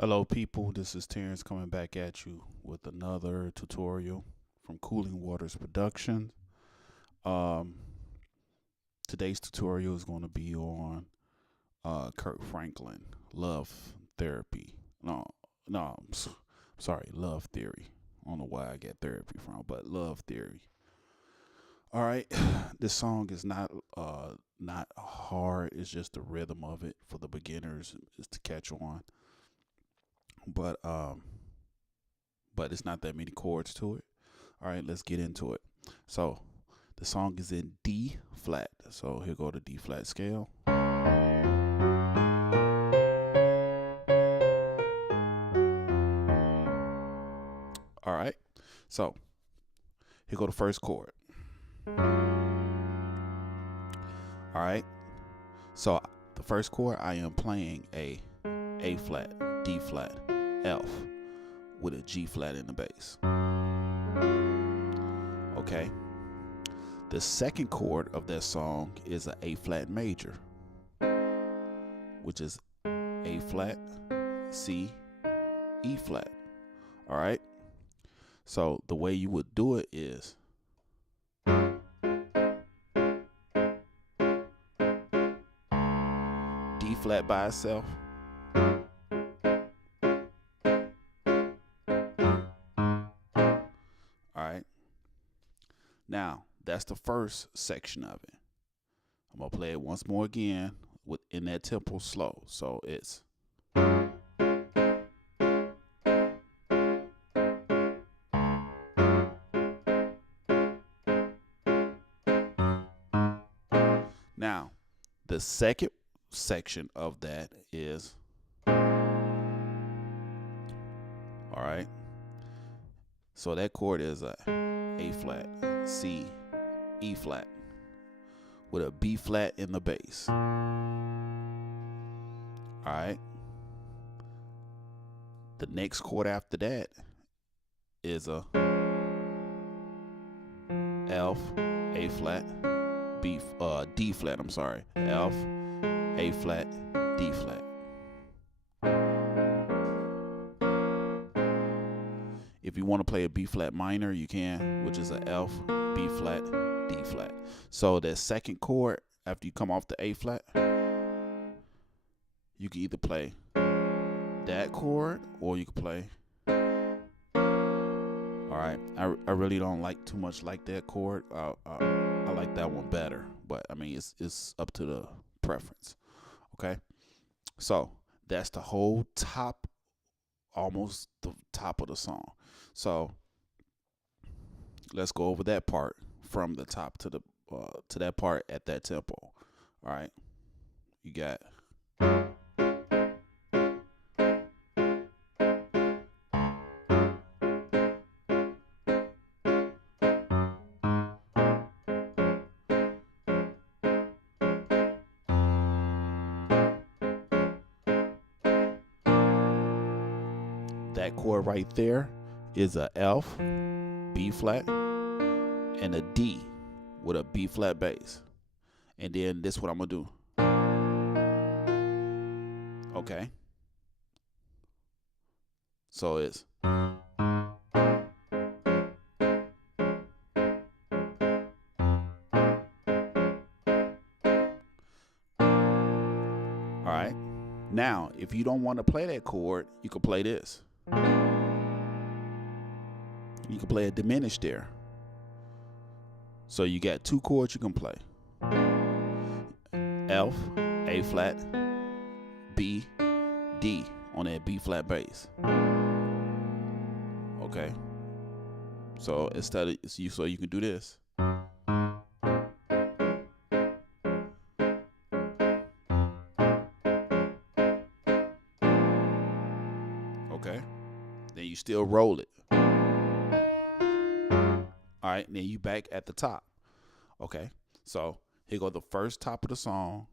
Hello people, this is Terrence coming back at you with another tutorial from Cooling Waters Productions. Um, Today's tutorial is going to be on Kirk Franklin, Love Therapy. No, sorry, Love Theory. I don't know why I get therapy from, but Love Theory. All right, this song is not hard. It's just the rhythm of it for the beginners is to catch on. But it's not that many chords to it. All right, let's get into it. So the song is in D flat. So here go the D flat scale. All right. So here go the first chord. All right. So the first chord I am playing A flat, D flat, F with a G flat in the bass. Okay. The second chord of that song is an A flat major, which is A flat, C, E flat. All right. So the way you would do it is D flat by itself, all right. Now that's the first section of it. I'm gonna play it once more again in that tempo slow. So it's now the second section of that is all right. So that chord is a flat, C, E flat with a B flat in the bass. All right. The next chord after that is a F, A flat, D flat. I'm sorry, F, A flat, D flat. If you want to play a B flat minor, you can, which is a F, B flat, D flat. So that second chord after you come off the A flat, you can either play that chord or you can play. All right, I really don't like too much like that chord. I like that one better, but I mean it's up to the preference. Okay, so that's the whole top, almost the top of the song. So let's go over that part from the top to that part at that tempo. All right, you got. That chord right there is a F, B flat, and a D with a B flat bass. And then this is what I'm gonna do. Okay. So it's all right. Now, if you don't want to play that chord, you can play this. You can play a diminished there. So you got two chords you can play. F, A flat, B, D on that B flat bass. Okay. So instead of so you can do this. Okay. Then you still roll it. All right, then you back at the top. Okay. So here go the first top of the song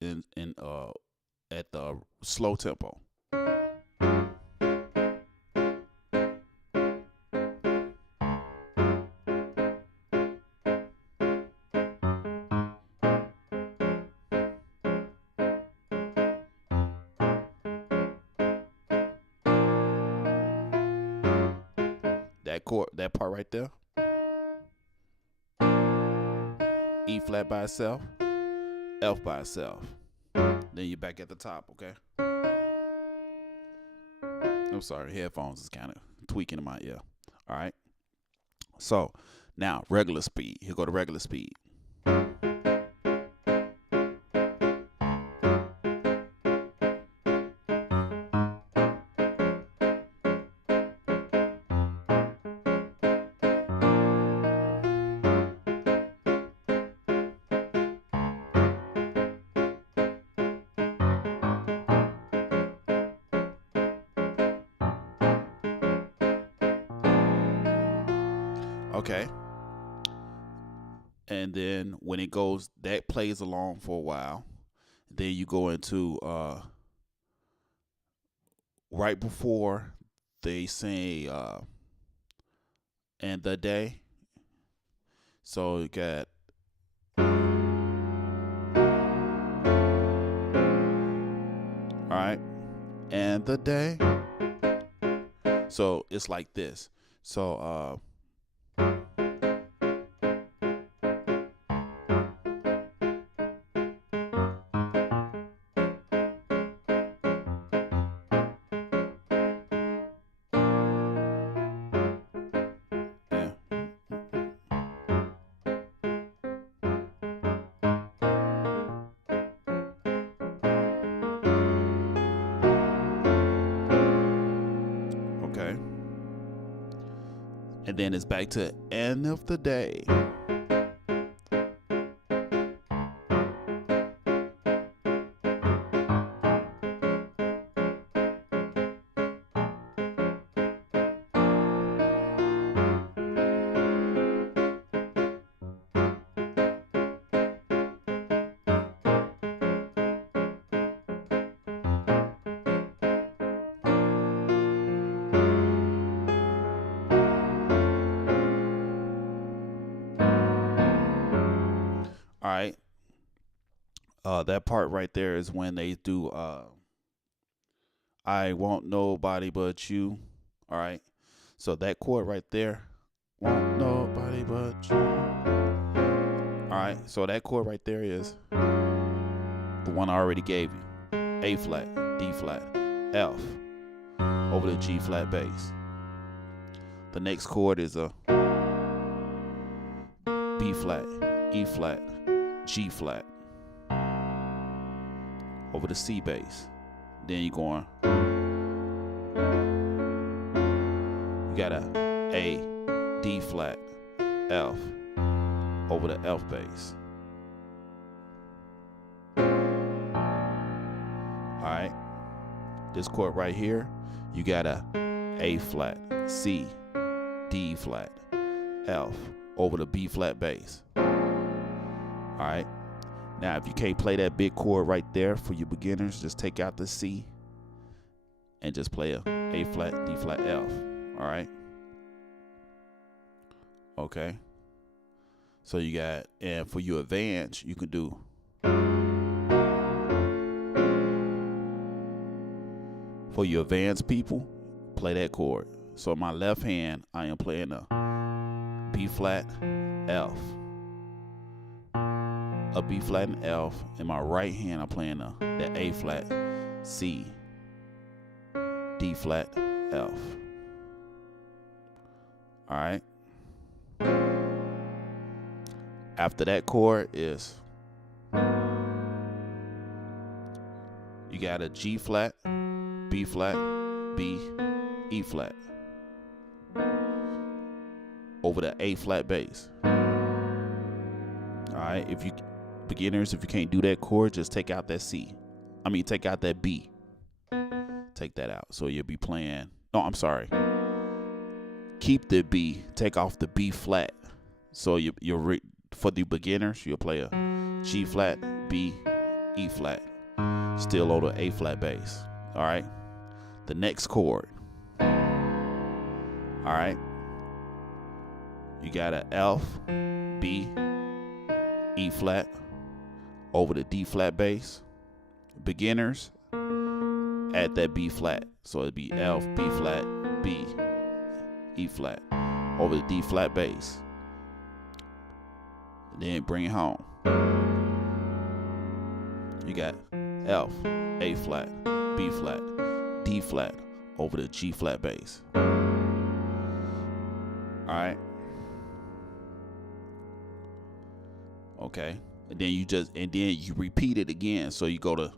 in at the slow tempo. that chord, that part right there. E flat by itself, F by itself. Then you're back at the top, okay? I'm sorry, headphones is kind of tweaking in my ear. All right. So now regular speed. Here go to regular speed. Okay. And then when it goes, that plays along for a while. Then you go into right before they say and the day. So you got all right, and the day. So it's like this. So yeah. Okay. And then it's back to end of the day. All right. That part right there is when they do I want nobody but you. All right. So that chord right there, want nobody but you. All right. So that chord right there is the one I already gave you. A flat, D flat, F over the G flat bass. The next chord is a B flat, E flat, G flat over the C bass. Then you're going, you got a D flat, F over the F bass. All right, this chord right here, you got A flat, C, D flat, F over the B flat bass. All right. Now, if you can't play that big chord right there for you beginners, just take out the C and just play A flat, D flat, F. All right. Okay. So you got, and for you advanced, you can do. For you advanced people, play that chord. So in my left hand, I am playing a B flat, F. A B flat and F. In my right hand, I'm playing that A flat, C, D flat, F. All right. After that chord is, you got a G flat, B flat, B, E flat over the A flat bass. All right. If you beginners, if you can't do that chord, just take out that C. Take out that B. Take that out. So you'll be playing. No, I'm sorry. Keep the B. Take off the B flat. So you're for the beginners, you'll play a G flat, B, E flat, still on the A flat bass. All right. The next chord. All right. You got a F, B, E flat over the D flat bass. Beginners, add that B flat. So it'd be F, B flat, B, E flat. over the D flat bass. Then bring it home. You got F, A flat, B flat, D flat over the G flat bass. All right. Okay. And then you repeat it again. So you go to,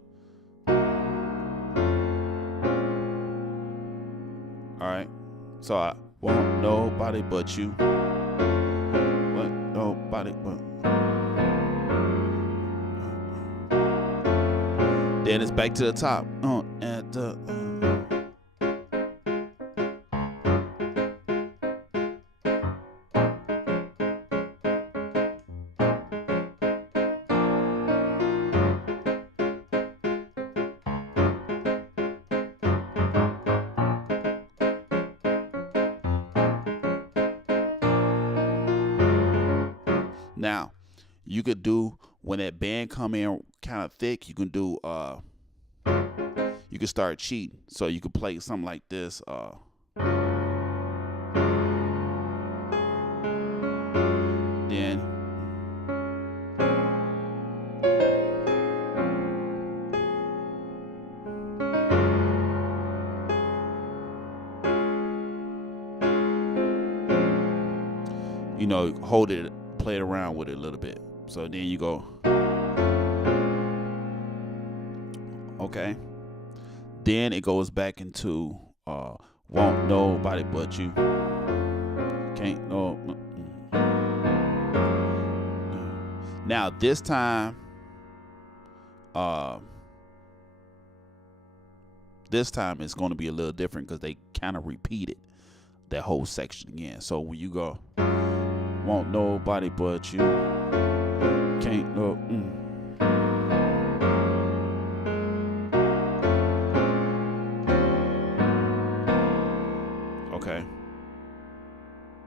all right. So I want nobody but you. Want nobody but. Then it's back to the top. Now, you could do, when that band come in kind of thick, you can do, you can start cheating. So you could play something like this. Then you know, hold it, play it around with it a little bit. So then you go, okay. Then it goes back into want nobody but you. Can't no. Now this time it's going to be a little different because they kind of repeated that whole section again. So when you go, want nobody but you, can't no. Okay,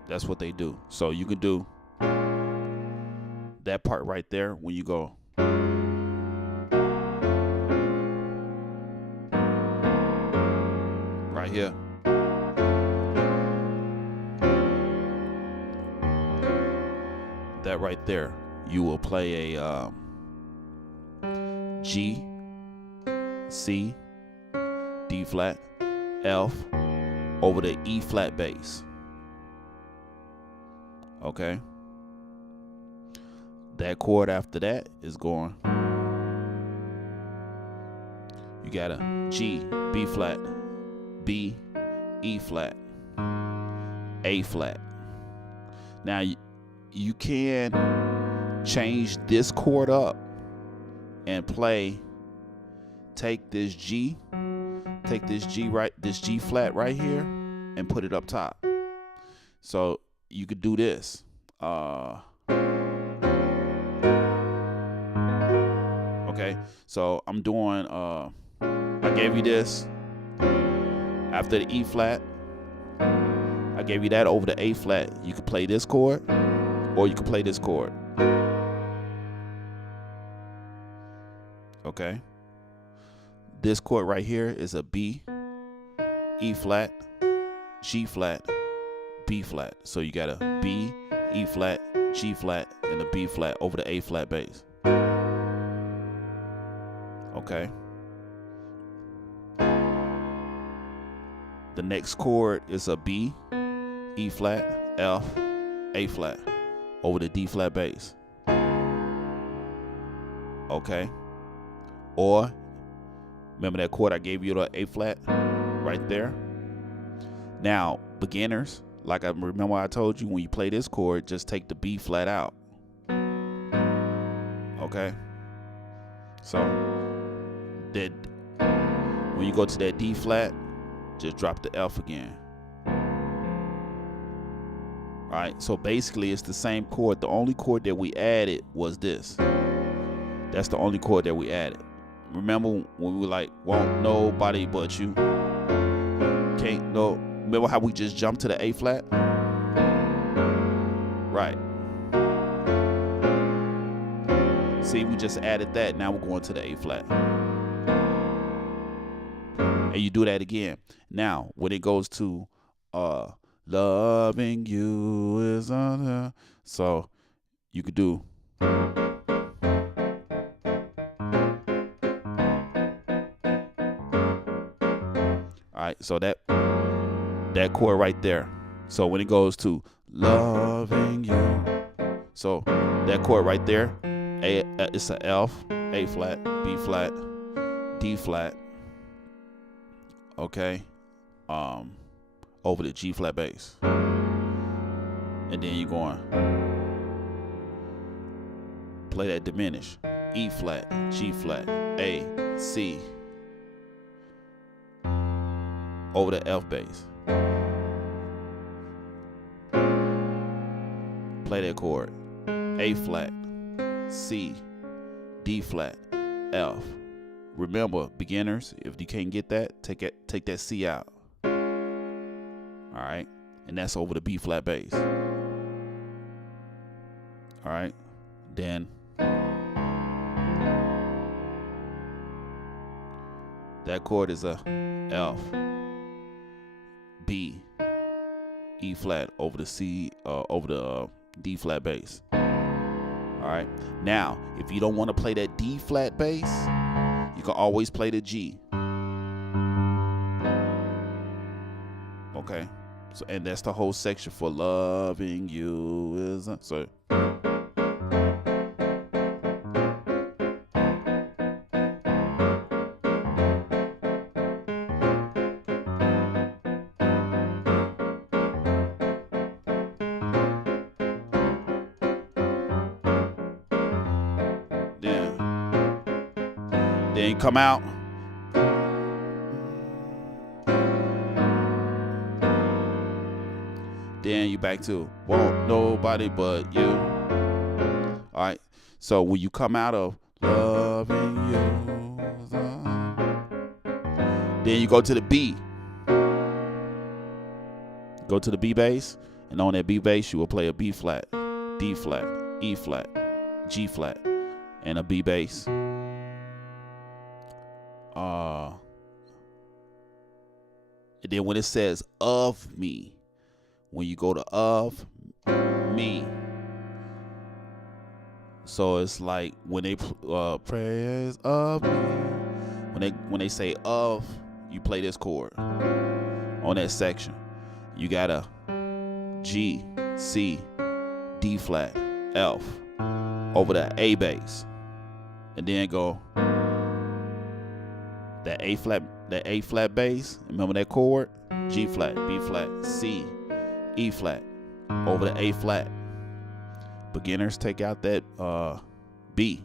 that's what they do. So you can do that part right there when you go. Right here. That right there, you will play a G, C, D flat, F over the E flat bass. Okay. That chord after that is going. You got a G, B flat, B, E flat, A flat. Now you can change this chord up and play. Take this G flat right here and put it up top. So you could do this. Okay, so I'm doing, I gave you this after the E flat. I gave you that over the A flat. You could play this chord or you could play this chord. Okay. This chord right here is a B, E flat, G flat, B flat. So you got a B, E flat, G flat, and a B flat over the A flat bass. Okay. The next chord is a B, E flat, F, A flat over the D flat bass. Okay. Or remember that chord I gave you, the A flat right there? Now, beginners, like I remember I told you, when you play this chord, just take the B flat out. Okay? So, that when you go to that D flat, just drop the F again. Alright, so basically it's the same chord. The only chord that we added was this. That's the only chord that we added. Remember when we were like, want nobody but you? Can't no. Remember how we just jumped to the A flat? Right. See, we just added that. Now we're going to the A flat. And you do that again. Now, when it goes to Loving you is so you could do. All right, so that chord right there. So when it goes to loving you, so that chord right there, it's an F, A flat, B flat, D flat. Okay, over the G flat bass, and then you're going play that diminish, E flat, G flat, A, C, over the F bass. Play that chord, A flat, C, D flat, F. Remember, beginners, if you can't get that, take that C out. All right, and that's over the B flat bass. All right, then that chord is a F, B, E flat over the C, over the D flat bass. All right, now if you don't want to play that D flat bass, you can always play the G. Okay, so and that's the whole section for loving you is so. Then you come out. Then you back to won't nobody but you. All right. So when you come out of loving you, then you go to the B. Go to the B bass, and on that B bass you will play a B flat, D flat, E flat, G flat, and a B bass. And then when it says of me, when you go to of me, so it's like when they prayers of me, when they say of, you play this chord on that section. You got a G, C, D flat, F over the A bass, and then go that A flat bass. Remember that chord? G flat, B flat, C, E flat over the A flat. Beginners, take out that B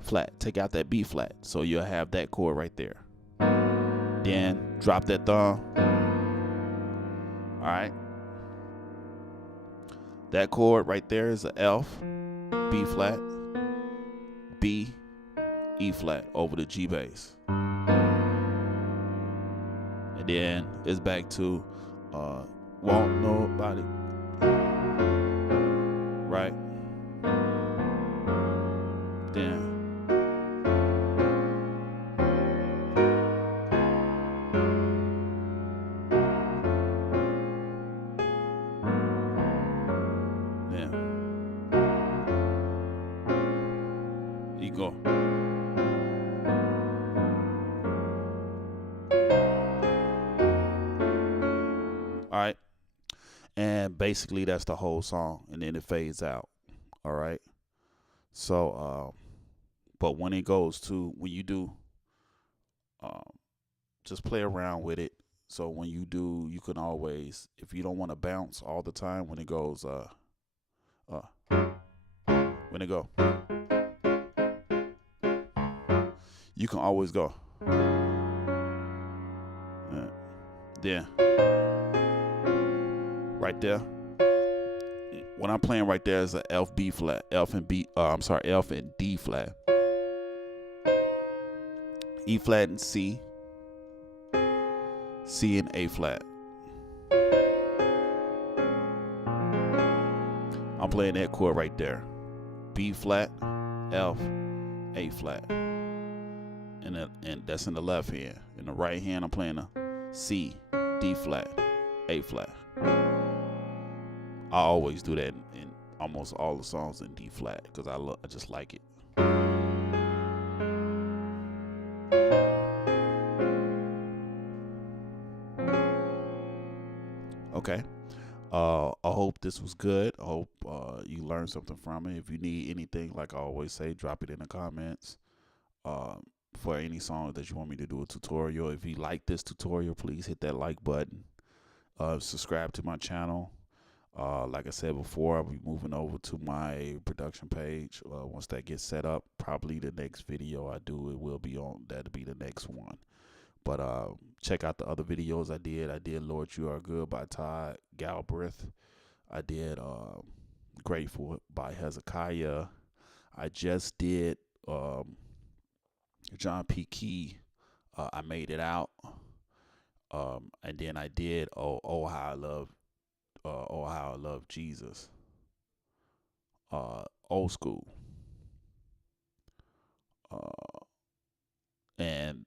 flat. Take out that B flat. So you'll have that chord right there. Then drop that thumb. All right. That chord right there is a F, B flat, B, E flat over the G bass. And then it's back to won't nobody. Right? Then you go. All right. And basically that's the whole song, and then it fades out. All right. So but when it goes to, when you do, just play around with it. So when you do, you can always, if you don't want to bounce all the time, when it goes when it go, you can always go there, right there. What I'm playing right there is a F B flat, F and D flat, E flat and C, C and A flat. I'm playing that chord right there, B flat, F, A flat, and that's in the left hand. In the right hand, I'm playing a C, D flat, A flat. I always do that in almost all the songs in D flat because I just like it. Okay. I hope this was good. I hope you learned something from it. If you need anything, like I always say, drop it in the comments. Uh, for any song that you want me to do a tutorial. If you like this tutorial, please hit that like button. Subscribe to my channel. Like I said before, I'll be moving over to my production page. Once that gets set up, probably the next video I do, it will be on. That'll be the next one. But check out the other videos I did. I did Lord You Are Good by Todd Galbraith. I did Grateful by Hezekiah. I just did John P. Key. I Made It Out. And then I did Oh How I Love Jesus. Old school. And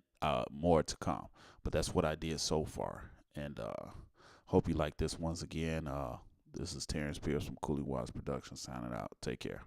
more to come. But that's what I did so far. And hope you like this once again. This is Terrence Pierce from Cooling Waters Productions signing out. Take care.